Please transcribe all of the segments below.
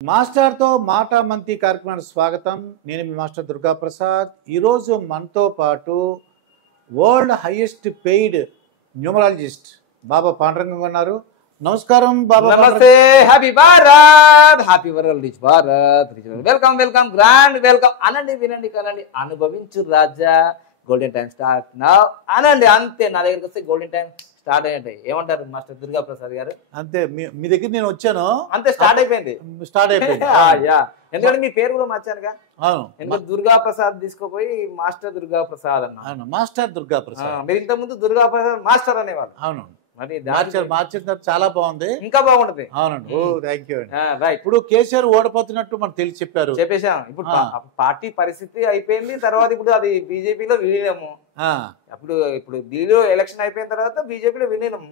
మాస్టర్తో మాట మంతి కార్యక్రమానికి స్వాగతం. నేను మీ మాస్టర్ దుర్గా ప్రసాద్. ఈరోజు మనతో పాటు వరల్డ్ హైయెస్ట్ పెయిడ్ న్యూమరాలజిస్ట్ బాబా పాండురంగం ఉన్నారు. నమస్కారం బాబా. నమస్తే. Happy Bharat, happy world rich Bharat. Welcome welcome, grand welcome. అనండి, వినండి, కనండి, అనుభవించు రాజా. గోల్డెన్ టైం స్టార్ట్ నౌ అనండి. అంతే, నా దగ్గరికి వస్తే గోల్డెన్ టైం స్టార్ట్ అయ్యాయి. ఏమంటారు మాస్టర్ దుర్గా ప్రసాద్ గారు? అంతే, మీ దగ్గర నేను వచ్చాను, అంతే స్టార్ట్ అయిపోయింది. ఎందుకంటే మీ పేరు కూడా మార్చానుగా. అవును, ఎందుకంటే దుర్గా ప్రసాద్ తీసుకోపోయి మాస్టర్ దుర్గా ప్రసాద్ అన్న. మాస్టర్ దుర్గా ప్రసాద్. మీరు ఇంత ముందు దుర్గా ప్రసాద్ మాస్టర్ అనేవాళ్ళు. అవును, మరి మార్చిన తర్వాత చాలా బాగుంది, ఇంకా బాగుంటది. అవునండి. ఓ థ్యాంక్ యూ. రైట్. ఇప్పుడు కేసీఆర్ ఓడిపోతున్నట్టు మనకు తెలిసి చెప్పేశాం. ఇప్పుడు పార్టీ పరిస్థితి అయిపోయింది. తర్వాత ఇప్పుడు అది బీజేపీలో విలీనము. ఇప్పుడు ఢిల్లీలో ఎలక్షన్ అయిపోయిన తర్వాత బీజేపీలో విలీనం.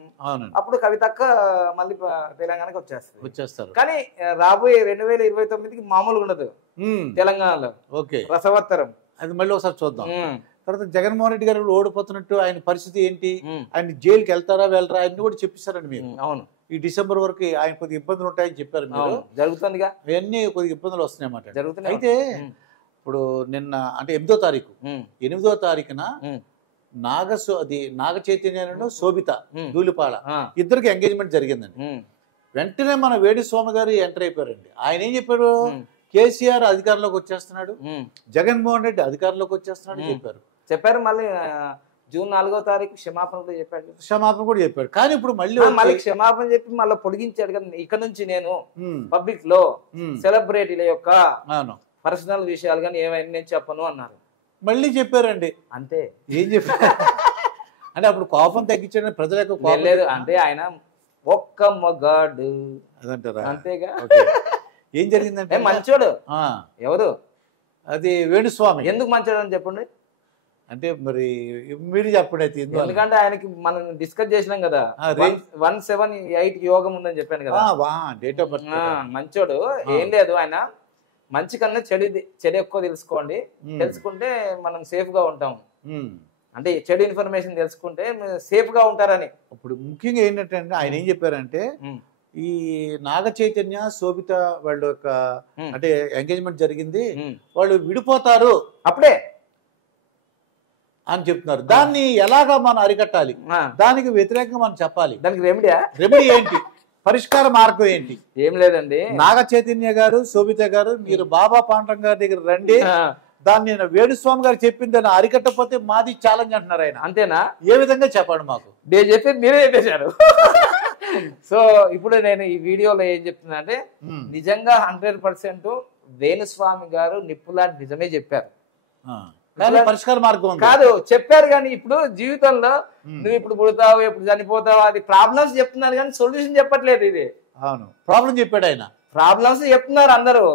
అప్పుడు కవితక్క మళ్ళీ తెలంగాణకి వచ్చేస్తారు. కానీ రాబోయే 2029కి మామూలుగా ఉండదు తెలంగాణలో. ఓకే, రసవత్తరం. అది మళ్ళీ ఒకసారి చూద్దాం. తర్వాత జగన్మోహన్ రెడ్డి గారు ఓడిపోతున్నట్టు, ఆయన పరిస్థితి ఏంటి, ఆయన జైలుకి వెళ్తారా వెళ్ళరా అన్ని కూడా చెప్పిస్తారండి మీరు. అవును, ఈ డిసెంబర్ వరకు ఆయన కొద్దిగా ఇబ్బందులు ఉంటాయని చెప్పారు మీరు. జరుగుతుందిగా, అవన్నీ కొద్దిగా ఇబ్బందులు వస్తున్నాయన్నమాట. జరుగుతున్నాయి. అయితే ఇప్పుడు నిన్న అంటే 8వ తారీఖున నాగ చైతన్య శోభిత ధూళిపాల ఇద్దరికి ఎంగేజ్మెంట్ జరిగిందండి. వెంటనే మన వేడి స్వామి గారు ఎంటర్ అయిపోయారండి. ఆయన ఏం చెప్పారు, కేసీఆర్ అధికారంలోకి వచ్చేస్తున్నాడు, జగన్మోహన్ రెడ్డి అధికారంలోకి వచ్చేస్తున్నాడు చెప్పారు. మళ్ళీ జూన్ 4వ తారీఖు క్షమాపణ కూడా చెప్పాడు. క్షమాపణ కూడా చెప్పాడు. కానీ ఇప్పుడు మళ్ళీ క్షమాపణ చెప్పి మళ్ళీ పొడిగించాడు కదా. ఇక్కడ నుంచి నేను పబ్లిక్ లో సెలబ్రిటీల యొక్క పర్సనల్ విషయాలు కానీ ఏమైనా నేను చెప్పను అన్నారు. మళ్ళీ చెప్పారండి. అంతే. ఏం చెప్పారు అంటే అప్పుడు కోపం తగ్గించడం ప్రజల యొక్క కోపం లేదు. అంటే ఆయన ఒక్క మగాడు అదంటారా? అంతేగా. ఏం జరిగిందంటే మంచోడు. ఎవరు? అది వేణుస్వామి. ఎందుకు మంచోడు అని చెప్పండి. అంటే మరి మీరు చెప్పండి అయితే. ఎందుకంటే ఆయనకి మనం డిస్కస్ చేసినాం కదా, 178 యోగం ఉందని చెప్పాను కదా. Date of birth. మంచోడు. ఏం లేదు, ఆయన మంచి కన్నా చెడు ఎక్కువ తెలుసుకుంటే మనం సేఫ్ గా ఉంటాం. అంటే చెడు ఇన్ఫర్మేషన్ తెలుసుకుంటే సేఫ్ గా ఉంటారని. ఇప్పుడు ముఖ్యంగా ఏంటంటే ఆయన ఏం చెప్పారంటే, ఈ నాగ చైతన్య శోభిత వాళ్ళ యొక్క అంటే ఎంగేజ్మెంట్ జరిగింది, వాళ్ళు విడిపోతారు అప్పుడే అని చెప్తున్నారు. దాన్ని ఎలాగా మనం అరికట్టాలి, దానికి వ్యతిరేకంగా మనం చెప్పాలి. దానికి రెమెడీ ఏంటి, పరిష్కార మార్గం ఏంటి? ఏం లేదండి. నాగ చైతన్య గారు, శోభిత గారు, మీరు బాబా పాండురంగ గారి దగ్గర రండి, దాన్ని వేణుస్వామి గారు చెప్పింది దాన్ని అరికట్టకపోతే మాది ఛాలెంజ్ అంటున్నారు ఆయన. అంతేనా? ఏ విధంగా చెప్పండి మాకు. నేను చెప్పేది మీరే చెప్పేశారు. సో ఇప్పుడు నేను ఈ వీడియోలో ఏం చెప్తున్నా అంటే, నిజంగా 100% వేణుస్వామి గారు నిప్పులాంటి నిజమే చెప్పారు. పరిష్కార మార్గం కాదు చెప్పారు, కానీ ఇప్పుడు జీవితంలో నువ్వు ఇప్పుడు పుడతావు, ఎప్పుడు చనిపోతావు, అది ప్రాబ్లమ్స్ చెప్తున్నారు కానీ సొల్యూషన్ చెప్పట్లేదు. ఇది అవును, ప్రాబ్లం చెప్పాడు ఆయన. ప్రాబ్లమ్స్ చెప్తున్నారు అందరూ.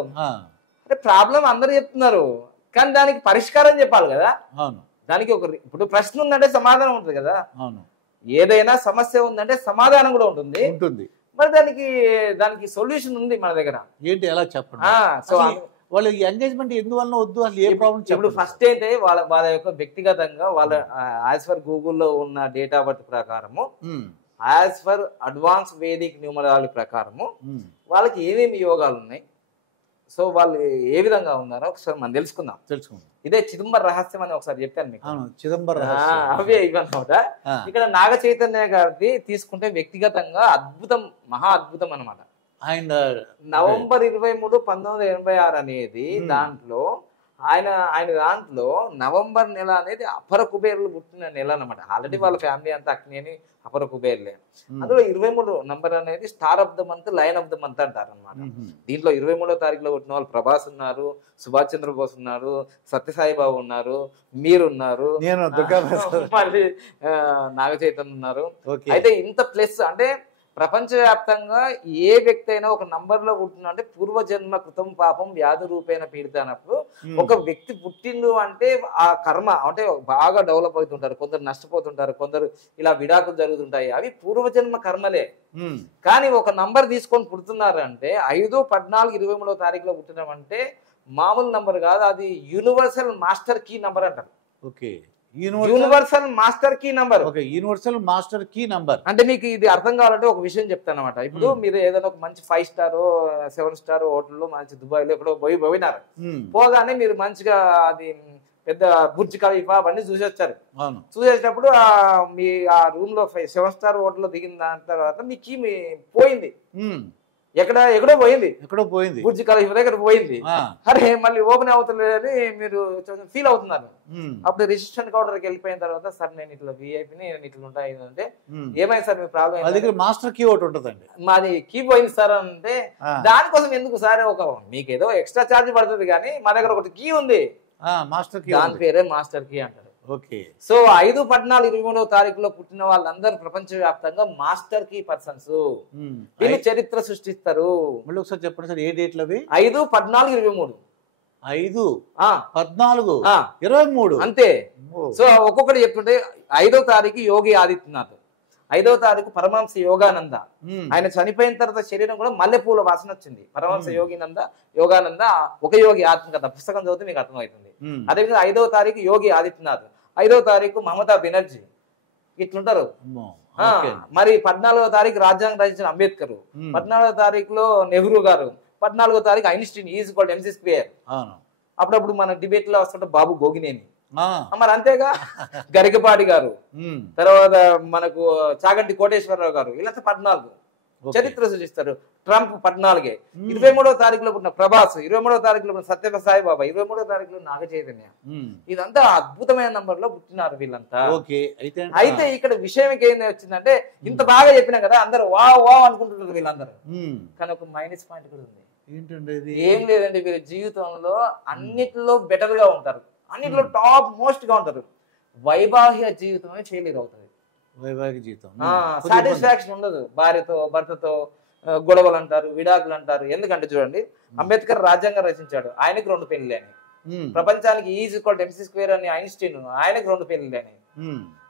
అంటే ప్రాబ్లం అందరూ చెప్తున్నారు, కానీ దానికి పరిష్కారం చెప్పాలి కదా. అవును, దానికి ఇప్పుడు ప్రశ్న ఉందంటే సమాధానం ఉంటుంది కదా. అవును, ఏదైనా సమస్య ఉందంటే సమాధానం కూడా ఉంటుంది. మరి దానికి సొల్యూషన్ ఉంది మన దగ్గర. ఏంటి, ఎలా చెప్పండి. సో వాళ్ళ ఎంగేజ్మెంట్ ఎందువల్ల వద్దు, అసలు ఏ ప్రాబ్లం? ఇప్పుడు ఫస్ట్ అయితే వాళ్ళ యొక్క వ్యక్తిగతంగా వాళ్ళ యాజ్ ఫర్ గూగుల్లో ఉన్న డేట్ ఆఫ్ బర్త్ ప్రకారము, as for advance Vedic numerology ప్రకారము వాళ్ళకి ఏమేమి యోగాలు ఉన్నాయి, సో వాళ్ళు ఏ విధంగా ఉన్నారో ఒకసారి మనం తెలుసుకుందాం. ఇదే చిదంబర రహస్యం అని ఒకసారి చెప్పాను మీకు. అవే ఇవన్నమాట. ఇక్కడ నాగ చైతన్య గారిది తీసుకుంటే వ్యక్తిగతంగా అద్భుతం, మహా అద్భుతం అనమాట. ఆయన నవంబర్ 23, 1986 అనేది దాంట్లో దాంట్లో నవంబర్ నెల అనేది అపర కుబేర్లు పుట్టిన నెల అనమాట. ఆల్రెడీ వాళ్ళ ఫ్యామిలీ అంతా అక్కినేని అపర కుబేర్లే. అందులో 23 నంబర్ అనేది star of the month, line of the month అంటారు అనమాట. దీంట్లో 23వ తారీఖులో పుట్టిన వాళ్ళు ప్రభాస్ ఉన్నారు, సుభాష్ చంద్రబోస్ ఉన్నారు, సత్యసాయిబాబు ఉన్నారు, మీరున్నారు, మళ్ళీ నాగ చైతన్య ఉన్నారు. అయితే ఇంత ప్లస్ అంటే ప్రపంచవ్యాప్తంగా ఏ వ్యక్తి అయినా ఒక నంబర్ లో పుట్టినంటే పూర్వజన్మ కృతం పాపం వ్యాధి రూపేణ పీడిత అన్నప్పుడు ఒక వ్యక్తి పుట్టిండు అంటే ఆ కర్మ అంటే బాగా డెవలప్ అవుతుంటారు, కొందరు నష్టపోతుంటారు, కొందరు ఇలా విడాకులు జరుగుతుంటాయి. అవి పూర్వజన్మ కర్మలే. కానీ ఒక నంబర్ తీసుకొని పుడుతున్నారు అంటే 5, 14, 23వ తారీఖులో పుట్టినాం అంటే మామూలు నంబర్ కాదు, అది యూనివర్సల్ మాస్టర్ కీ నంబర్ అంటారు. Universal master key number. Okay, universal master key number. అంటే మీకు ఇది అర్థం కావాలంటే ఒక విషయం చెప్తాను అనమాట. ఇప్పుడు మీరు ఏదైనా ఒక మంచి 5 స్టార్ 7 స్టార్ హోటల్లో మంచి దుబాయ్లో ఎక్కడో పోయినారు. పోగానే మీరు మంచిగా అది పెద్ద బుర్జ్ ఖలీఫా అవన్నీ చూసేస్తారు. చూసేటప్పుడు మీ ఆ రూమ్ లో 7 స్టార్ హోటల్లో దిగిన దాని తర్వాత మీ కీ పోయింది. ఎక్కడో పోయింది బుర్జ్ ఖలీఫా దగ్గర పోయింది. అరే మళ్ళీ ఓపెన్ అవుతలేదని మీరు ఫీల్ అవుతున్నారు. అప్పుడు రిజిస్ట్రేషన్ కౌంటర్కి వెళ్ళిపోయిన తర్వాత సార్ నేను ఇట్లా విఐపిని నేను ఇట్లా ఉంటాయి అంటే ఏమైంది సార్ మీ ప్రాబ్లం? మాస్టర్ కీ ఒకటి ఉంటుందండి, మాది కీ పోయింది సార్ అంటే దానికోసం ఎందుకు సార్ మీకు ఏదో ఎక్స్ట్రా ఛార్జ్ పడుతుంది కానీ మా దగ్గర ఒకటి కీ ఉంది, మాస్టర్ కీ, దాని పేరే మాస్టర్ కీ అంటారు. సో 5/14/23 పుట్టిన వాళ్ళందరూ ప్రపంచవ్యాప్తంగా మాస్టర్ కీ పర్సన్స్. వీళ్ళు చరిత్ర సృష్టిస్తారు. మళ్ళీ ఒకసారి చెప్పండి సార్, ఏ డేట్లు అవి? 5/14/23. 5/14/23 అంతే. సో ఒక్కొక్కటి చెప్తుంటే 5వ తారీఖు యోగి ఆదిత్యనాథ్, 5వ తారీఖు పరమహంస యోగానంద. ఆయన చనిపోయిన తర్వాత శరీరం కూడా మల్లెపూల వాసన వచ్చింది. పరమహంస యోగానంద ఒక యోగి ఆత్మకథ పుస్తకం చదివితే మీకు అర్థమవుతుంది. అదేవిధంగా 5వ తారీఖు యోగి ఆదిత్యనాథ్, 5వ తారీఖు మమతా బెనర్జీ, ఇట్లుంటారు. మరి 14వ తారీఖు రాజ్యాంగం రచించిన అంబేద్కర్, 14వ తారీఖులో నెహ్రూ గారు, 14వ తారీఖు Einstein is equal MC square. అప్పుడప్పుడు మన డిబేట్ లో వస్తుంటే బాబు గోగినేని, మరి అంతేగా గరికపాటి గారు, తర్వాత మనకు చాగంటి కోటేశ్వరరావు గారు, ఇలా 14 చరిత్ర సూచిస్తారు. ట్రంప్ 14. 23వ తారీఖులో పుట్టిన ప్రభాస్, 23వ తారీఖులో పుట్టిన సత్యసాయి సాయిబాబా, 23వ తారీఖులో నాగ చైతన్య. ఇదంతా అద్భుతమైన నంబర్ లో పుట్టినారు వీళ్ళంతా. అయితే ఇక్కడ విషయం ఏం వచ్చిందంటే ఇంత బాగా చెప్పినా కదా అందరు వావ్ అనుకుంటున్నారు వీళ్ళందరూ, కానీ ఒక మైనస్ పాయింట్ కూడా ఉంది. ఏం లేదండి, వీళ్ళ జీవితంలో అన్నిటిలో బెటర్ గా ఉంటారు, అన్నిట్లో టాప్ మోస్ట్ గా ఉంటారు. వైవాహిక జీవితమే ఫెయిల్యూర్ అవుతుంది. వైవాహిక జీవితం సాటిస్ఫాక్షన్ ఉండదు. భార్యతో భర్తతో గొడవలు అంటారు, విడాకులు అంటారు. ఎందుకంటే చూడండి, అంబేద్కర్ రాజ్యాంగం రచించాడు, ఆయనకు 2 పెళ్లి అని. ప్రపంచానికి ఈజ్ ఈక్వల్ MC స్క్వేర్ అని ఐన్స్టీన్, ఆయనకు 2 పెళ్లి అని.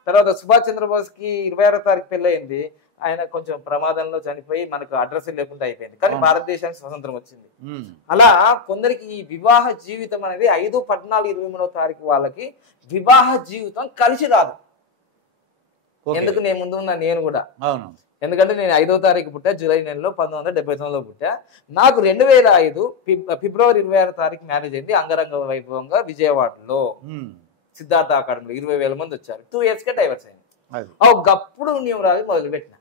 తర్వాత సుభాష్ చంద్రబోస్ కి 26వ తారీఖు పెళ్లి అయింది. ఆయన కొంచెం ప్రమాదంలో చనిపోయి మనకు అడ్రస్ లేకుండా అయిపోయింది, కానీ భారతదేశానికి స్వతంత్రం వచ్చింది. అలా కొందరికి ఈ వివాహ జీవితం అనేది 5/14/23వ తారీఖు వాళ్ళకి వివాహ జీవితం కలిసి రాదు. ఎందుకు నేను ముందు ఉన్నా నేను కూడా, ఎందుకంటే నేను 5వ తారీఖు పుట్టా, జూలై నెలలో 1979లో పుట్టా. నాకు 2005 ఫిబ్రవరి 26వ తారీఖు మ్యారేజ్ అయింది అంగరంగ వైభవంగా విజయవాడలో సిద్ధార్థ అకాడమీలో. 20,000 మంది వచ్చారు. 2 years కే డైవర్స్ అయింది. ఒకప్పుడు న్యూమరాలజీ మొదలు పెట్టిన.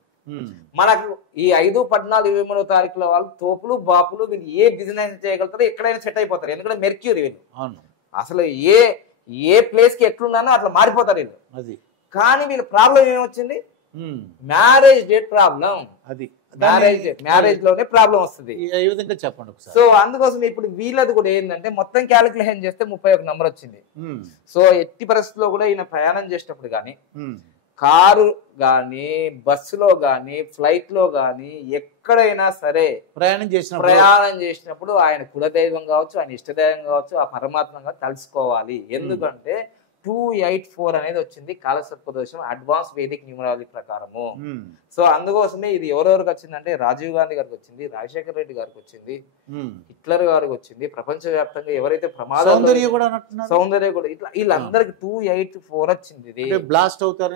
మనకు ఈ 5/14/23వ తారీఖులో వాళ్ళు తోపులు బాపులు, వీళ్ళు ఏ బిజినెస్ చేయగలుగుతారో ఎక్కడైనా సెట్ అయిపోతారు. ఎందుకంటే మెర్క్యూరీ వీళ్ళు అసలు ఏ ప్లేస్ కి ఎట్లున్నానో అట్లా మారిపోతారు వీళ్ళు. కానీ వీళ్ళ ప్రాబ్లం ఏమొచ్చింది? Marriage date problem. మ్యారేజ్ లోనే ప్రాబ్లం వస్తుంది. చెప్పండి. సో అందుకోసం ఇప్పుడు వీళ్ళది కూడా ఏంటంటే మొత్తం క్యాలిక్యులేషన్ చేస్తే 31 నంబర్ వచ్చింది. సో ఎట్టి పరిస్థితుల్లో కూడా ఈయన ప్రయాణం చేసేటప్పుడు కానీ, కారు గాని, బస్సులో గాని, ఫ్లైట్ లో గాని, ఎక్కడైనా సరే ప్రయాణం చేసినప్పుడు ఆయన కులదైవం కావచ్చు, ఆయన ఇష్టదైవం కావచ్చు, ఆ పరమాత్మగా తలుసుకోవాలి. ఎందుకంటే 284 అనేది వచ్చింది కాలసర్ప దోషం అడ్వాన్స్ వేదిక్ న్యూమరాలజీ ప్రకారము. సో అందుకోసమే ఇది ఎవరెవరికి వచ్చిందంటే రాజీవ్ గాంధీ గారికి వచ్చింది, రాజశేఖర రెడ్డి గారికి వచ్చింది, హిట్లర్ గారికి వచ్చింది. ప్రపంచ వ్యాప్తంగా ఎవరైతే ప్రమాదం, సౌందర్య కూడా ఇట్లా వీళ్ళందరికి 284 వచ్చింది. బ్లాస్ట్ అవుతారు.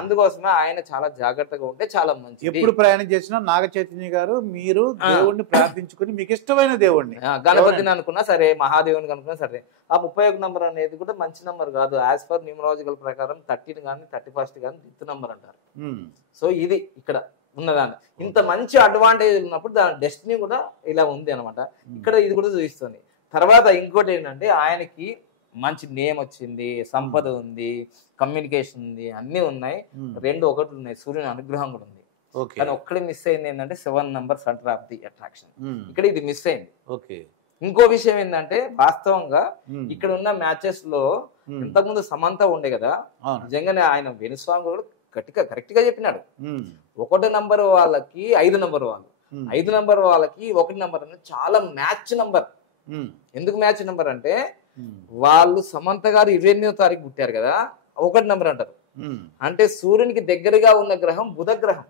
అందుకోసమే ఆయన చాలా జాగ్రత్తగా ఉంటే చాలా మంచిది. ఎప్పుడు ప్రయాణం చేసినా నాగ చైతన్య గారు మీరు దేవుణ్ణి ప్రార్థించుకుని మీకు ఇష్టమైన దేవుణ్ణి, గణపతిని అనుకున్నా సరే, మహాదేవుని అనుకున్నా సరే, ఆ 31 నంబర్ అనేది కూడా మంచి నంబర్ కాదు. యాజ్ పర్ న్యూమరాలజికల్ ప్రకారం 30 కానీ 31st కానీ డిత్ నంబర్ అంటారు. సో ఇది ఇక్కడ ఉన్నదాన్ని ఇంత మంచి అడ్వాంటేజ్ ఉన్నప్పుడు దాని డెస్టినీ కూడా ఇలా ఉంది అనమాట. ఇక్కడ ఇది కూడా చూపిస్తుంది. తర్వాత ఇంకోటి ఏంటంటే ఆయనకి మంచి నేమ్ వచ్చింది, సంపద ఉంది, కమ్యూనికేషన్ ఉంది, అన్ని ఉన్నాయి. 2 ఒకటి ఉన్నాయి, సూర్యుని అనుగ్రహం కూడా ఉంది. కానీ ఒక్కడే మిస్ అయింది ఏంటంటే 7 number centre of the attraction. ఇక్కడ ఇది మిస్ అయింది. ఇంకో విషయం ఏంటంటే వాస్తవంగా ఇక్కడ ఉన్న మ్యాచెస్ లో ఇంతకుముందు సమంత ఉండే కదా, నిజంగానే ఆయన వేణుస్వామి కూడా కరెక్ట్ గా చెప్పినాడు. 1 నంబర్ వాళ్ళకి 5 నంబర్ వాళ్ళు, 5 నంబర్ వాళ్ళకి 1 నంబర్ అనేది చాలా మ్యాచ్ నంబర్. ఎందుకు మ్యాచ్ నంబర్ అంటే వాళ్ళు సమంత గారు 28వ తారీఖు పుట్టారు కదా, 1 నంబర్ అంటారు. అంటే సూర్యునికి దగ్గరగా ఉన్న గ్రహం బుధ గ్రహం.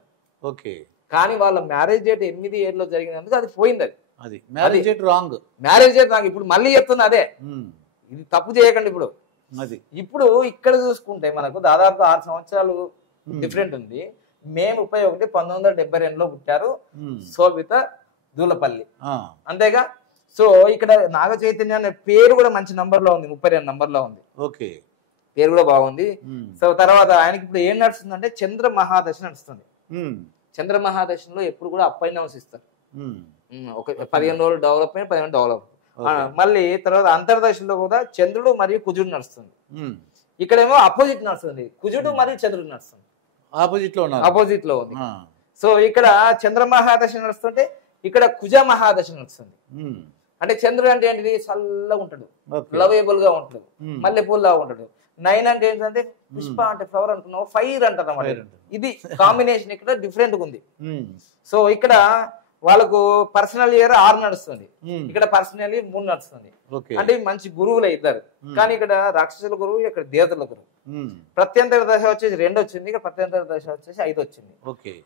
కానీ వాళ్ళ మ్యారేజ్ డేట్ 8 ఏళ్ళలో జరిగినందుకు అది పోయింది. Marriage date wrong. ఇప్పుడు మళ్ళీ చెప్తున్నా అదే, ఇది తప్పు చేయకండి. ఇప్పుడు అది ఇప్పుడు ఇక్కడ చూసుకుంటే మనకు దాదాపు 6 సంవత్సరాలు డిఫరెంట్ ఉంది. మే 31, 1972లో పుట్టారు శోభిత దూలపల్లి, అంతేగా. సో ఇక్కడ నాగ చైతన్య అనే పేరు కూడా మంచి నంబర్ లో ఉంది, 32 నంబర్ లో ఉంది. ఓకే, పేరు కూడా బాగుంది. సో తర్వాత ఆయనకి ఇప్పుడు ఏం నడుస్తుందంటే చంద్ర మహాదశ నడుస్తుంది. చంద్ర మహాదశలో ఎప్పుడు కూడా అప్ అండ్ డౌన్స్ ఇస్తారు. ఒక 15 రోజులు డెవలప్మెంట్, 15 డెవలప్. మళ్ళీ తర్వాత అంతర్దశలో కూడా చంద్రుడు మరియు కుజుడు నడుస్తుంది. ఇక్కడేమో అపోజిట్ నడుస్తుంది, కుజుడు మరియు చంద్రుడు నడుస్తుంది, ఆపోజిట్ లో ఉంది. సో ఇక్కడ చంద్ర మహాదశ నడుస్తుంటే ఇక్కడ కుజ మహాదశ నడుస్తుంది. అంటే చంద్రుడు అంటే ఏంటిది, చల్లగా ఉంటాడు, లవేబుల్ గా ఉంటాడు, మల్లెపూల్లా ఉంటాడు. 9 అంటే ఏంటంటే పుష్ప అంటే ఫ్లవర్ అనుకున్నావు, ఫైర్ అంటారు అన్నమాట. ఇది కాంబినేషన్ ఇక్కడ డిఫరెంట్ గా ఉంది. సో ఇక్కడ వాళ్ళకు పర్సనల్ ఇయర్ 6 నడుస్తుంది, ఇక్కడ పర్సనల్ ఇయర్ 3 నడుస్తుంది. అంటే మంచి గురువులే ఇద్దరు. కానీ ఇక్కడ రాక్షసుల గురువు, ఇక్కడ దేవతల గురువు. ప్రత్యంతర దశ వచ్చేసి 2 వచ్చింది, ఇక్కడ ప్రత్యంతర దశ వచ్చేసి 5 వచ్చింది.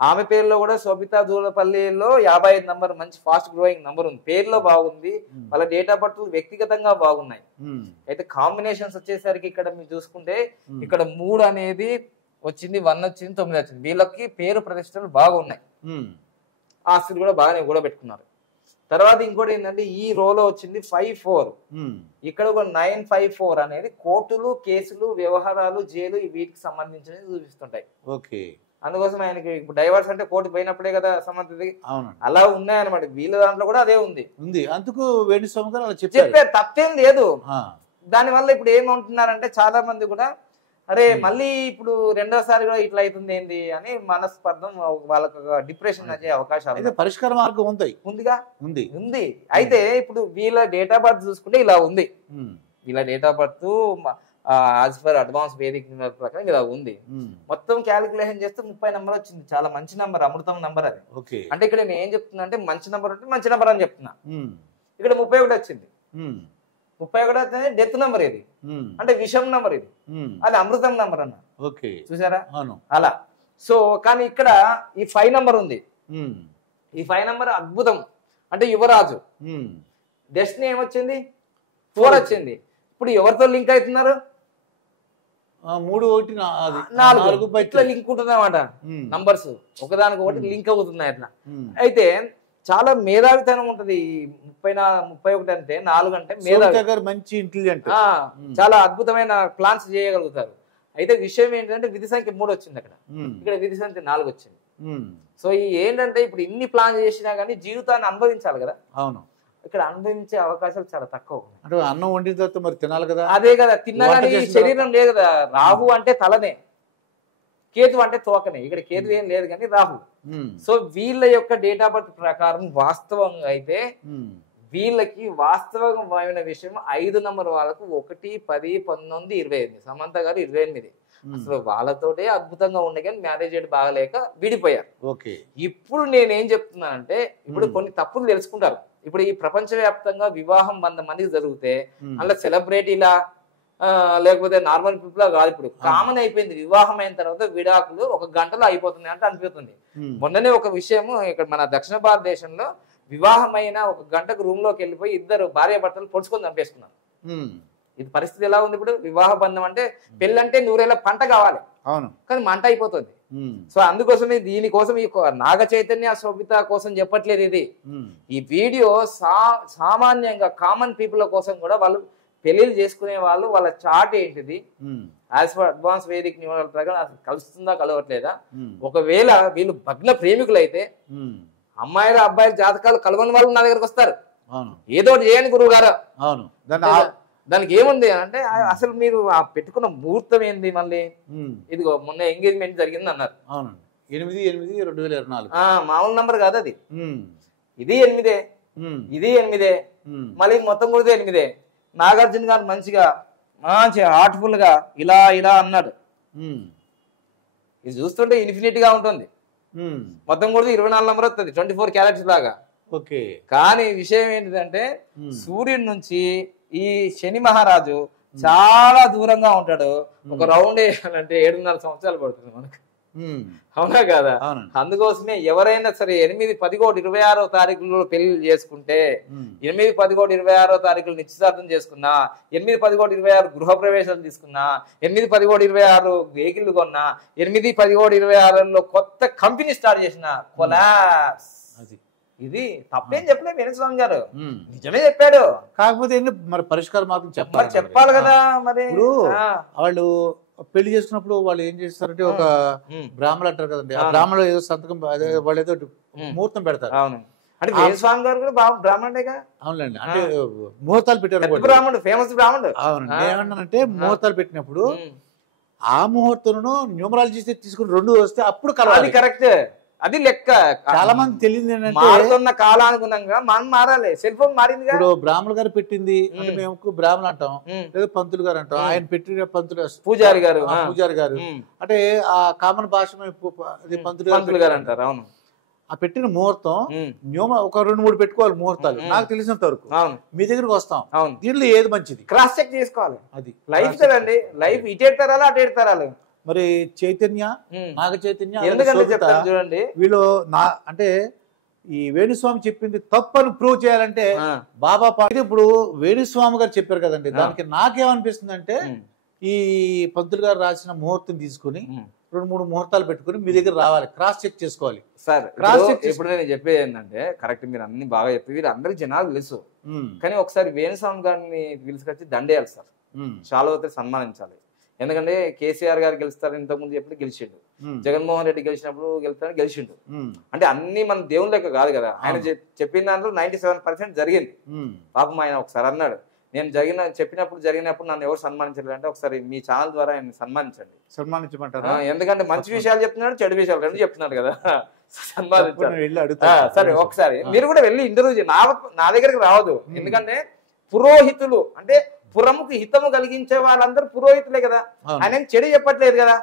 ఆమె పేరులో కూడా శోభితా దూలపల్లిలో 55 నంబర్ మంచి ఫాస్ట్ గ్రోయింగ్ నంబర్ ఉంది. పేరులో బాగుంది, వాళ్ళ డేట్ ఆఫ్ బర్త్ వ్యక్తిగతంగా బాగున్నాయి. అయితే కాంబినేషన్స్ వచ్చేసరికి ఇక్కడ మీరు చూసుకుంటే ఇక్కడ 3 అనేది వచ్చింది, 1 వచ్చింది, 9 వచ్చింది. వీళ్ళకి పేరు ప్రతిష్టలు బాగున్నాయి, ఆస్తులు కూడా బాగానే కూడా పెట్టుకున్నారు. తర్వాత ఇంకోటి ఏంటంటే ఈ రోలో వచ్చింది 54, ఇక్కడ ఒక 954 అనేది కోర్టులు, కేసులు, వ్యవహారాలు, జైలు వీటికి సంబంధించినవి చూపిస్తుంటాయి. అందుకోసం ఆయనకి ఇప్పుడు డైవర్స్ అంటే కోర్టు పోయినప్పుడే కదా సంబంధించి అలా ఉన్నాయన్నమాట. వీళ్ళ దాంట్లో కూడా అదే ఉంది. అందుకు వేణుస్వామి గారు చెప్పారు, తప్పేం లేదు. దానివల్ల ఇప్పుడు ఏమంటున్నారంటే చాలా మంది కూడా అరే మళ్ళీ ఇప్పుడు రెండోసారి కూడా ఇట్లా అవుతుంది ఏంది అని మనస్పర్ధం, వాళ్ళకు డిప్రెషన్ వచ్చే అవకాశాలు, పరిష్కార మార్గం ఉందిగా ఉంది. అయితే ఇప్పుడు వీళ్ళ డేట్ ఆఫ్ బర్త్ చూసుకుంటే ఇలా ఉంది. వీళ్ళ date of birth as per advance వేదిక ప్రకారం ఇలా ఉంది. మొత్తం క్యాలిక్యులేషన్ చేస్తే 30 నంబర్ వచ్చింది. చాలా మంచి నంబర్, అమృతం నంబర్ అది. అంటే ఇక్కడ నేను ఏం చెప్తున్నా అంటే మంచి నంబర్ అంటే మంచి నంబర్ అని చెప్తున్నా. ఇక్కడ 31 వచ్చింది, 31 అయితే డెత్ నంబర్ ఇది, అంటే విషం నంబర్ ఇది, అది అమృతం నంబర్ అన్న. చూసారా అలా. సో కానీ ఇక్కడ ఈ 5 నంబర్ ఉంది. ఈ 5 నంబర్ అద్భుతం, అంటే యువరాజు. డెస్టినీ ఏమొచ్చింది, 4 వచ్చింది. ఇప్పుడు ఎవరితో లింక్ అవుతున్నారు, 3, 1, 4 ఇట్లా లింక్ ఉంటుంది అన్నమాట. నంబర్స్ ఒకదానికి ఒకటి లింక్ అవుతున్నాయి అట్లా. అయితే చాలా మేధావితనం ఉంటది. 31 అంటే 4 అంటే మేధావి, మంచి ఇంటెలిజెంట్, చాలా అద్భుతమైన ప్లాన్స్ చేయగలుగుతారు. అయితే విషయం ఏంటంటే విధి సంఖ్య 3 వచ్చింది అక్కడ, ఇక్కడ విధి సంఖ్య 4 వచ్చింది. సో ఈ ఏంటంటే ఇప్పుడు ఇన్ని ప్లాన్ చేసినా గానీ జీవితాన్ని అనుభవించాలి కదా. అవును, ఇక్కడ అనుభవించే అవకాశాలు చాలా తక్కువ. అంటే అన్నం వండిన తర్వాత మరి తినాలి కదా. అదే కదా, తిన్నా కానీ శరీరం లేదు కదా. రాహు అంటే తలనే, కేతు అంటే తోకనే. ఇక్కడ కేతు ఏం లేదు కానీ రాహు. సో వీళ్ళ యొక్క డేట్ ఆఫ్ బర్త్ ప్రకారం వాస్తవంగా అయితే వీళ్ళకి వాస్తవమైన విషయం 5 నంబర్ వాళ్ళకు 1, 10, 19, 28. సమంత గారు 28. అసలు వాళ్ళతోటే అద్భుతంగా ఉండే కానీ మ్యారేజ్ డేట్ బాగలేక విడిపోయారు. ఇప్పుడు నేనేం చెప్తున్నానంటే ఇప్పుడు కొన్ని తప్పులు తెలుసుకుంటారు. ఇప్పుడు ఈ ప్రపంచవ్యాప్తంగా వివాహం 100 మందికి జరిగితే అలా సెలబ్రిటీలా లేకపోతే నార్మల్ పీపుల్ కాదు. ఇప్పుడు కామన్ అయిపోయింది, వివాహం అయిన తర్వాత విడాకులు 1 గంటలో అయిపోతుంది అంటే అనిపిస్తుంది. మొన్ననే ఒక విషయం ఇక్కడ మన దక్షిణ భారతదేశంలో వివాహమైన 1 గంటకు రూమ్ లోకి వెళ్ళిపోయి 2 భార్య భర్తలు పొడుచుకొని చంపేసుకున్నారు. ఇది పరిస్థితి ఎలా ఉంది ఇప్పుడు. వివాహ బంధం అంటే పెళ్ళంటే 100 ఏళ్ళ పంట కావాలి, కానీ మంట అయిపోతుంది. సో అందుకోసమే దీనికోసం ఈ నాగ చైతన్య శోభిత కోసం చెప్పట్లేదు ఇది. ఈ వీడియో సామాన్యంగా కామన్ పీపుల్ కోసం కూడా, వాళ్ళు పెళ్లిళ్ళు చేసుకునే వాళ్ళు వాళ్ళ చార్ట్ ఏంటిది, యాజ్ పర్ అడ్వాన్స్ వేదిక నియమాల ప్రకారం అసలు కలుస్తుందా కలవట్లేదా. ఒకవేళ వీళ్ళు భగ్న ప్రేమికులు అయితే అమ్మాయిల అబ్బాయిల జాతకాలు కలవని వాళ్ళు నా దగ్గరకు వస్తారు. ఏదో చేయండి గురువు గారు, దానికి ఏముంది అంటే అసలు మీరు ఆ పెట్టుకున్న ముహూర్తం ఏంది, మళ్ళీ ఇదిగో మొన్న ఎంగేజ్మెంట్ జరిగింది అన్నారు. 8/8/2024 మామూలు నంబర్ కాదు అది. ఇది 8, ఇది 8, మళ్ళీ మొత్తం కూడా 8. నాగార్జున గారు మంచిగా మంచి హార్ట్ఫుల్ గా ఇలా ఇలా అన్నాడు. ఇది చూస్తుంటే ఇన్ఫినిట్ గా ఉంటుంది. మొత్తం కూడా 24 నంబర్ వస్తుంది, 24 క్యారెట్స్ లాగా. కానీ విషయం ఏంటిదంటే సూర్యుడి నుంచి ఈ శని మహారాజు చాలా దూరంగా ఉంటాడు. ఒక రౌండ్ వేయాలంటే 7.5 సంవత్సరాలు పడుతుంది మనకు. అవునా కదా? అవునండి. అందుకోసమే ఎవరైనా సరే 8, 11, 26వ తారీఖుల్లో పెళ్లి చేసుకుంటే 8, 11, 26వ తారీఖులు నిశ్చితార్థం చేసుకున్నా 8, 11, 26 గృహప్రవేశాలు తీసుకున్నా 8, 11, 26 వెహికల్ కొన్నా 8, 11, 26లో కొత్త కంపెనీ స్టార్ట్ చేసిన కొలాప్స్. ఇది తప్పేం చెప్పలేదు వేణుస్వామి గారు, నిజమే చెప్పాడు. కాకపోతే మరి పరిష్కార మార్గం చెప్పాలి కదా. మరి వాళ్ళు పెళ్లి చేసుకున్నప్పుడు వాళ్ళు ఏం చేస్తారంటే ఒక బ్రాహ్మణులు అంటారు కదండి, ఆ బ్రాహ్మణులు ఏదో సంతకం వాళ్ళు ఏదో ముహూర్తం పెడతారు. అవును, అంటే వేణుస్వామి గారు కూడా బ్రాహ్మణుడేగా. అవునండి, అంటే ముహూర్తాలు పెట్టారు, బ్రాహ్మణుడు, ఫేమస్ బ్రాహ్మణుడు. అవునండి. ఏమన్నానంటే ముహూర్తాలు పెట్టినప్పుడు ఆ ముహూర్తంలో న్యూమరాలజిస్ట్ తీసుకుని 2 వస్తే అప్పుడు కలవాలి. కరెక్ట్, అది లెక్క. చాలా మంది తెలియదు ఏంటంటే మారుతున్న కాలానుగుణంగా మనం మారాలి. సెల్ ఫోన్ మారింది. ఇప్పుడు బ్రాహ్మణులు గారు పెట్టింది అంటే మేము బ్రాహ్మణులు అంటాం, లేదా పంతులు గారు అంటాం. ఆయన పెట్టిన పంతులు పూజారి గారు అంటే ఆ కామన్ భాష పంతులు గారు అంటారు. అవును, ఆ పెట్టిన ముహూర్తం ఒక 2-3 పెట్టుకోవాలి ముహూర్తాలు. నాకు తెలిసినంత వరకు మీ దగ్గరకు వస్తాం, దీనిలో ఏది మంచిది క్రాస్ చెక్ చేసుకోవాలి. అది లైఫ్ కదండి, లైఫ్ ఇటేడు తరాలు అటేడు తరాలు. మరి చైతన్య, నాగ చైతన్య ఎందుకంటే చెప్తాను చూడండి, వీళ్ళు అంటే ఈ వేణుస్వామి చెప్పింది తప్పని ప్రూవ్ చేయాలంటే బాబా ఇప్పుడు వేణుస్వామి గారు చెప్పారు కదండి, దానికి నాకేమనిపిస్తుంది అంటే ఈ పంతులు గారు రాసిన ముహూర్తం తీసుకుని 2-3 ముహూర్తాలు పెట్టుకుని మీ దగ్గర రావాలి, క్రాస్ చెక్ చేసుకోవాలి. సార్ క్రాస్ చెక్ ఇప్పుడు నేను చెప్పేది ఏంటంటే, కరెక్ట్ మీరు అన్ని బాగా చెప్పి వీళ్ళు అందరికి జనాలు తెలుసు, కానీ ఒకసారి వేణుస్వామి గారిని పిలుచుకొచ్చి దండేయాలి సార్, చాలా సన్మానించాలి. ఎందుకంటే కేసీఆర్ గారు గెలుస్తారని ఇంతకుముందు చెప్పి గెలిచిండు, జగన్మోహన్ రెడ్డి గెలిచినప్పుడు గెలిచిండు. అంటే అన్ని మన దేవుని లెక్క కాదు కదా. ఆయన చెప్పిన దాంట్లో 97% జరిగింది. పాపం ఆయన ఒకసారి అన్నాడు, నేను చెప్పినప్పుడు నన్ను ఎవరు సన్మానించలేదు అంటే ఒకసారి మీ ఛానల్ ద్వారా ఆయన సన్మానించమంటారు. ఎందుకంటే మంచి విషయాలు చెప్తున్నాడు, చెడు విషయాలు 2 చెప్తున్నాడు కదా, సన్మానించాలి. సరే ఒకసారి మీరు కూడా వెళ్ళి ఇంటర్వ్యూ నా దగ్గరికి రావద్దు, ఎందుకంటే పురోహితులు అంటే పురముకు హితము కలిగించే వాళ్ళందరూ పురోహితులే కదా. ఆయన చెడు చెప్పట్లేదు కదా,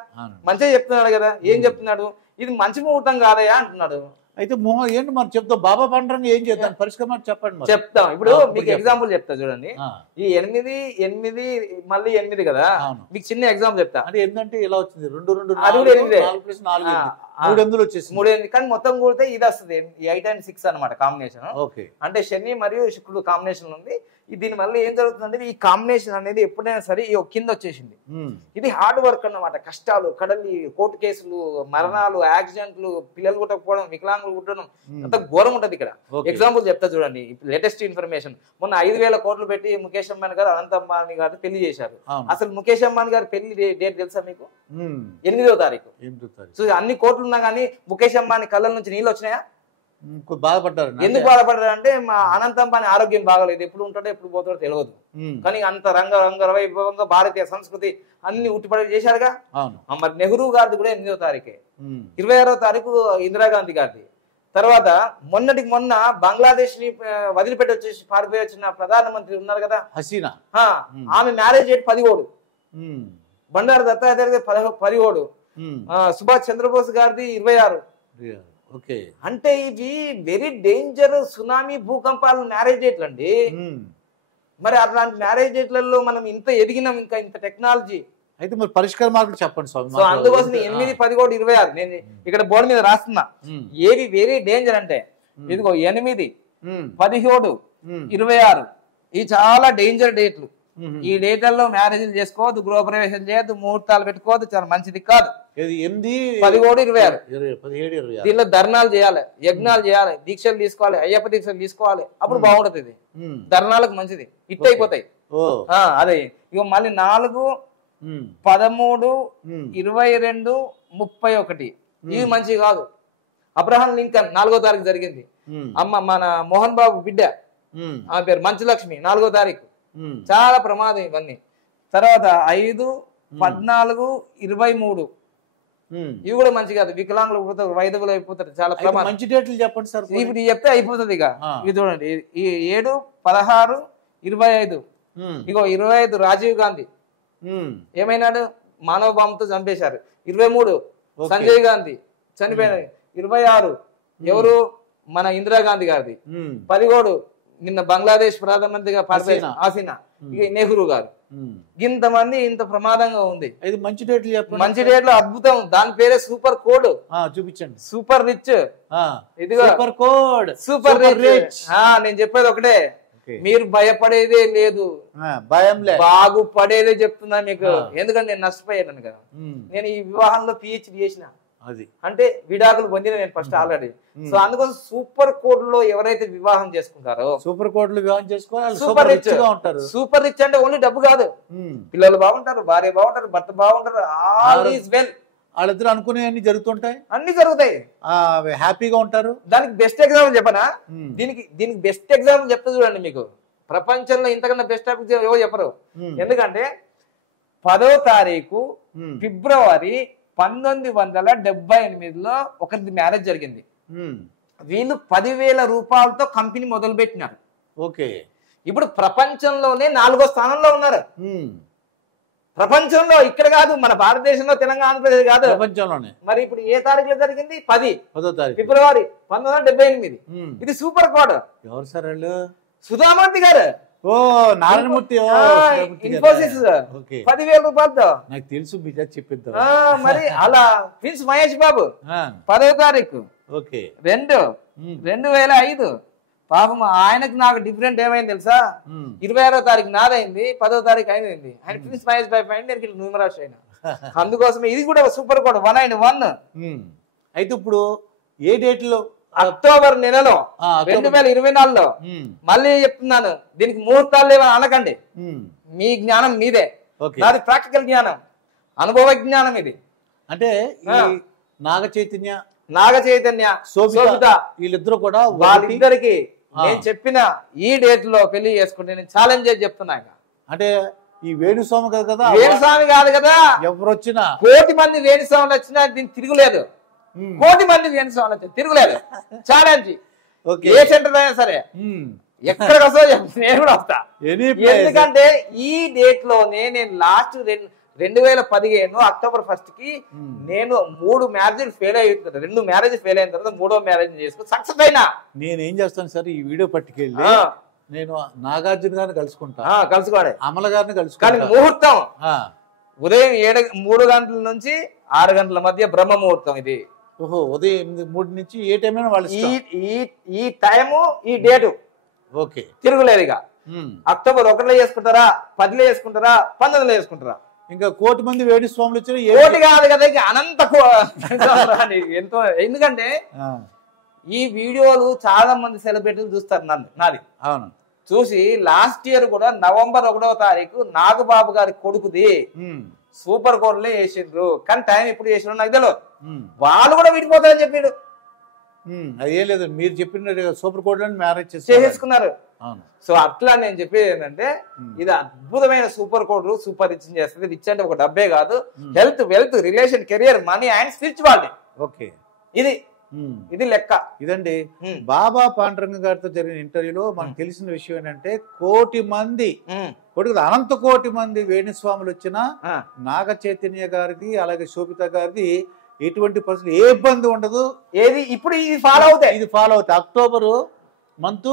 మంచిగా చెప్తున్నాడు కదా. ఏం చెప్తున్నాడు, ఇది మంచి ముహూర్తం కాదయా అంటున్నాడు. అయితే ఏంటి మనం చెప్తాం, బాబా పండుగ ఏం చేద్దాం, పరిష్కారం చెప్పండి. చెప్తాం. ఇప్పుడు మీకు ఎగ్జాంపుల్ చెప్తా చూడండి, ఈ 8 మళ్ళీ 8 కదా, మీకు చిన్న ఎగ్జాంపుల్ చెప్తా. అంటే ఏంటంటే ఇలా వచ్చింది 2 2 3 వచ్చేసి 3 కానీ మొత్తం కూడితే ఇది వస్తుంది 8 and 6 అనమాట కాంబినేషన్. అంటే శని మరియు శుక్రుడు కాంబినేషన్ ఉంది. దీని వల్ల ఏం జరుగుతుందంటే ఈ కాంబినేషన్ అనేది ఎప్పుడైనా సరే ఈ కింద వచ్చేసింది. ఇది హార్డ్ వర్క్ అన్నమాట, కష్టాలు, కడలి, కోర్టు కేసులు, మరణాలు, యాక్సిడెంట్లు, పిల్లలు పుట్టకపోవడం, వికలాంగులు పుట్టడం, అంత ఘోరం ఉంటది ఇక్కడ. ఎగ్జాంపుల్ చెప్తా చూడండి, లేటెస్ట్ ఇన్ఫర్మేషన్. మొన్న 5,000 కోట్లు పెట్టి ముఖేష్ అంబానీ గారు అనంత అంబానీ గారు పెళ్లి చేశారు. అసలు ముఖేష్ అంబానీ గారు పెళ్లి డేట్ తెలుసా మీకు? 8వ తారీఖు. సో అన్ని కోట్లు ఉన్నా కానీ ముఖేష్ అంబానీ కళ్ళ నుంచి నీళ్ళు వచ్చినాయా? బాధపడ్డారు. ఎందుకు బాధపడ్డారు అంటే మా అనంత అంబానీ ఆరోగ్యం బాగలేదు, ఎప్పుడు ఉంటాడో ఎప్పుడు పోతాడో తెలియదు. కానీ అంత రంగ వైభవంగా భారతీయ సంస్కృతి అన్ని ఉట్టిపడి చేశారుగా. మరి నెహ్రూ గారిది కూడా 8వ తారీఖే. 26వ తారీఖు ఇందిరాగాంధీ గారిది. తర్వాత మొన్నటికి మొన్న బంగ్లాదేశ్ ని వదిలిపెట్టి వచ్చేసి పారిపోయి వచ్చిన ప్రధానమంత్రి ఉన్నారు కదా హసీనా, ఆమె మ్యారేజ్ డేట్ 17. బండారు దత్తాత్రేయ 17. సుభాష్ చంద్రబోస్ గారిది 26. అంటే ఇవి వెరీ డేంజర్, సునామీ, భూకంపాలు మ్యారేజ్ డేట్లు అండి. మరి అట్లాంటి మ్యారేజ్ డేట్లలో మనం ఇంత ఎదిగినాం, ఇంకా ఇంత టెక్నాలజీ. అయితే మరి పరిష్కార మార్గం చెప్పండి స్వామి. సో అందుకోసం 8, 11, 26 నేను ఇక్కడ బోర్డు మీద రాస్తున్నా. ఏవి వెరీ డేంజర్ అంటే ఇదిగో 8, 17, 26 ఇవి చాలా డేంజర్ డేట్లు. ఈ డేట్లలో మ్యారేజ్లు చేసుకోవద్దు, గృహప్రవేశం చేయొద్దు, ముహూర్తాలు పెట్టుకోవద్దు, చాలా మంచిది కాదు. 8, 17, 26 దీనిలో ధర్నాలు చేయాలి, యజ్ఞాలు చేయాలి, దీక్షలు తీసుకోవాలి, అయ్యప్ప దీక్షలు తీసుకోవాలి, అప్పుడు బాగుంటది. ధర్నాలకు మంచిది, హిట్ అయిపోతాయి. అదే ఇక మళ్ళీ 4, 13, 22, 31 ఇవి మంచివి కాదు. అబ్రహాం లింకన్ 4వ తారీఖు జరిగింది. మన మోహన్ బాబు బిడ్డ ఆమె పేరు మంచులక్ష్మి 4వ తారీఖు. చాలా ప్రమాదం ఇవన్నీ. తర్వాత 5, 14, 23 ఇవి కూడా మంచి కాదు. వికలాంగులు పుడతారు, వైద్యులు అయిపోతారు, చాలా ప్రమాదం. మంచి డేట్లు చెప్పండి సార్. ఇప్పుడు చెప్తే అయిపోతుంది. ఇక ఇది చూడండి, ఈ 7, 16, 25 ఇగో 25 రాజీవ్ గాంధీ ఏమైనాడు, మానవ బాంబుతో చంపేశారు. 23 సంజయ్ గాంధీ చనిపోయినారు. 26 ఎవరు, మన ఇందిరాగాంధీ గారిది. 17 నిన్న బంగ్లాదేశ్ ప్రధానమంత్రిగా హసీనా, ఇక నెహ్రూ గారు, ఇంతమంది ఇంత ప్రమాదంగా ఉంది. ఇది మంచి డేట్లు చెప్పండి. మంచి డేట్లు అద్భుతం. దాని పేరే సూపర్ కోడ్. చూపించండి. Super rich. ఇదిగో సూపర్ కోడ్, సూపర్ రిచ్. నేను చెప్పేది ఒకటే, మీరు భయపడేదే లేదు, భయం లేదు, బాగుపడేదే చెప్తున్నా మీకు. ఎందుకంటే నేను నష్టపోయాను కదా. నేను ఈ వివాహంలో పిహెచ్డి చేసిన, అది అంటే విడాకులు పొందిన నేను ఫస్ట్ ఆల్రెడీ. సో అందుకోసం సూపర్ కోడ్ లో ఎవరైతే వివాహం చేసుకుంటారో, సూపర్ కోడ్ లో వివాహం చేసుకోవాలి, సూపర్ రిచ్ గా ఉంటారు. సూపర్ రిచ్ అంటే ఓన్లీ డబ్బు కాదు, పిల్లలు బాగుంటారు, భార్య బాగుంటారు, భర్త బాగుంటారు, ఆల్ ఈజ్ వెల్. వాళ్ళిద్దరు అనుకునే అన్ని జరుగుతుంటాయి, అన్ని జరుగుతాయి, హ్యాపీగా ఉంటారు. దానికి బెస్ట్ ఎగ్జాంపుల్ చెప్పనా? దీనికి బెస్ట్ ఎగ్జాంపుల్ చెప్తా చూడండి. మీకు ప్రపంచంలో ఇంతకన్నా బెస్ట్ ఎగ్జాంపుల్ ఎవరు చెప్పరు. ఎందుకంటే 10వ తారీఖు ఫిబ్రవరి 1978లో ఒకరిది మ్యారేజ్ జరిగింది. వీళ్ళు 10,000 రూపాయలతో కంపెనీ మొదలు పెట్టినారు. ఓకే, ఇప్పుడు ప్రపంచంలోనే 4వ స్థానంలో ఉన్నారు. ప్రపంచంలో, ఇక్కడ కాదు, మన భారతదేశంలో, తెలంగాణ, ఆంధ్రప్రదేశ్ కాదు, ప్రపంచంలోనే. మరి ఇప్పుడు ఏ తారీఖులో జరిగింది? 10వ తారీఖు ఫిబ్రవరి 1978. ఇది సూపర్ కోడ్. ఎవరు సార్ వాళ్ళు? సుధామూర్తి గారు. ఓ నారాయణమూర్తి, ఇన్ఫోసిస్. 10,000 రూపాయలతో. నాకు తెలుసు, చెప్పిద్దాం. మరి అలా ప్రిన్స్ మహేష్ బాబు 10వ తారీఖు 2005. పాపం ఆయనకు నాకు డిఫరెంట్ ఏమైంది తెలుసా? 26వ తారీఖు నాదైంది, 10వ తారీఖు అయింది. ఆయన ప్రిన్స్ మహేష్ బాబు అయింది, నేను న్యూమరాష్ అయినా. అందుకోసమే ఇది కూడా సూపర్ కోడ్ 191. అయితే ఇప్పుడు ఏ డేట్ లో? అక్టోబర్ నెలలో 2024లో. మళ్ళీ చెప్తున్నాను, దీనికి ముహూర్తాలు లేవని అనకండి. మీ జ్ఞానం మీదే, నాది ప్రాక్టికల్ జ్ఞానం, అనుభవ జ్ఞానం ఇది. అంటే నాగ చైతన్య శోభిత వీళ్ళిద్దరు కూడా, వాళ్ళిద్దరికి నేను చెప్పిన ఈ డేట్ లో పెళ్లి చేసుకుంటే నేను ఛాలెంజ్ చేసి చెప్తున్నా. అంటే ఈ వేణుస్వామి కదా, వేణుస్వామి కాదు కదా, ఎవరు వచ్చినా, కోటి మంది వేణుస్వాములు వచ్చినా దీనికి తిరుగులేదు. కోటి మంది వేణుస్వాములు వచ్చినా తిరుగులేదు. ఛాలెంజ్ ఏ సెంటర్ అయినా సరే, ఎక్కడికి వస్తా నేను కూడా వస్తా. ఎందుకంటే ఈ డేట్ లోనే నేను లాస్ట్ 2015 అక్టోబర్ 1 కి నేను 3 మ్యారేజ్ ఫెయిల్ అయ్యింది. 2 మ్యారేజ్ ఫెయిల్ అయిన తర్వాత 3వ మ్యారేజ్ చేసుకుని సక్సెస్ అయినా. నేనేం చేస్తాను సార్, ఈ వీడియో పట్టుకెళ్ళి నేను నాగార్జున గారిని కలుసుకోవాలి, అమల గారిని కలుసుకోవాలి. కానీ ముహూర్తం ఉదయం 7 గంటల నుంచి 6 గంటల మధ్య బ్రహ్మ ముహూర్తం ఇది. ఓహో, ఉదయం 3 నుంచి ఏ టైం అయినా వాళ్ళు ఈ టైము, ఈ డేటు ఓకే, తిరుగులేదు. ఇక అక్టోబర్ 1లో చేసుకుంటారా, 10లో చేసుకుంటారా, 19లో చేసుకుంటారా? ఇంకా కోటి మంది వేణుస్వాములు వచ్చిన కోటి కాదు కదా, ఇక అనంత ఎంతో. ఎందుకంటే ఈ వీడియోలు చాలా మంది సెలబ్రిటీలు చూస్తారు నాది. అవును, చూసి లాస్ట్ ఇయర్ కూడా నవంబర్ 1వ తారీఖు నాగబాబు గారి కొడుకుది సూపర్ కోడ్లే వేసిండ్రు. కానీ టైం ఎప్పుడు చేసిన నాకు తెలియదు. వాళ్ళు కూడా విడిపోతారని చెప్పాడు. అదేం లేదు, మీరు చెప్పిన సూపర్ కోడ్ మ్యారేజ్ చేసేసుకున్నారు. సో అట్లా నేను చెప్పేది ఏంటంటే, ఇది అద్భుతమైన సూపర్ కోడ్, సూపర్ రిచ్ చేస్తుంది. రిచ్ అంటే ఒక డబ్బే కాదు, health, wealth, relation, career, money and spirituality. Okay, ఇది లెక్క. ఇదండి బాబా పాండురంగ గారితో జరిగిన ఇంటర్వ్యూలో మనకు తెలిసిన విషయం ఏంటంటే, కోటి మంది అనంత కోటి మంది వేణుస్వాములు వచ్చిన నాగ చైతన్య గారిది, అలాగే శోభిత గారిది ఎటువంటి పరిస్థితి, ఏ ఇబ్బంది ఉండదు. ఏది ఇప్పుడు ఇది ఫాలో అవుతాయి. అక్టోబర్ మంత్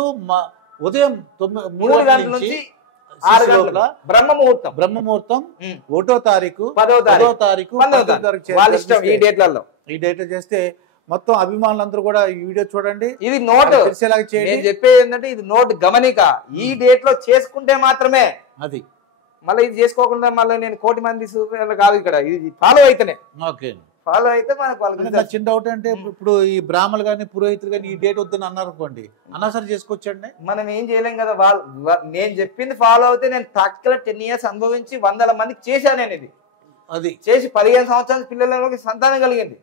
ఉదయం 3 గంటల నుంచి 6 గంటల బ్రహ్మ ముహూర్తం 1వ తారీఖు 10వ తారీఖు ఈ డేట్ చేస్తే మొత్తం అభిమానులందరూ కూడా ఈ వీడియో చూడండి. ఇది నోట్ తెలిసేలాగా చేయండి. నేను చెప్పేది ఏంటంటే, ఇది నోట్ గమనిక. ఈ డేట్ లో చేసుకుంటే మాత్రమే అది. మళ్ళీ ఇది చేసుకోకుండా మళ్ళీ నేను కోటి మంది కాదు, ఇక్కడ ఇది ఫాలో అయితేనే. ఓకే, ఫాలో అయితే మనకు చిన్న డౌట్ అంటే, ఇప్పుడు ఈ బ్రాహ్మణులు కానీ పురోహితులు కానీ ఈ డేట్ వద్దని అన్నారు అనుకోండి, అన్నా సరే చేసుకోవచ్చండి. మనం ఏం చేయలేం కదా. నేను చెప్పింది ఫాలో అయితే నేను ప్రాక్టికల్ 10 years అనుభవించి 100 మందికి చేశాను. నేను ఇది అది చేసి 15 సంవత్సరాల పిల్లలకి సంతానం కలిగింది.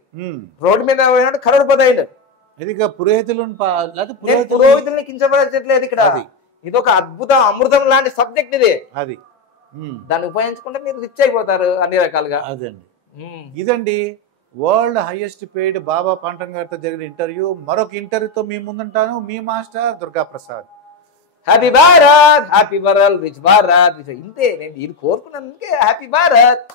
రోడ్డు మీద పోయినట్టు కరోడిపోతాయి. ఇది పురోహితుల్ని కించపరచట్లేదు ఇక్కడ. ఇది ఒక అద్భుతం, అమృతం లాంటి సబ్జెక్ట్ ఇది. అది దాన్ని ఉపయోగించుకుంటే మీరు రిచ్ అయిపోతారు అన్ని రకాలుగా. అదండి, ఇదండి world highest paid Baba Panduranga గారితో జరిగిన ఇంటర్వ్యూ. మరొక ఇంటర్వ్యూతో మీ ముందుంటాను, మీ master Durga Prasad. Happy Bharat, happy world, rich Bharat. ఇంతే, నేను ఇది కోరుకున్నందుకే హ్యాపీ భారత్.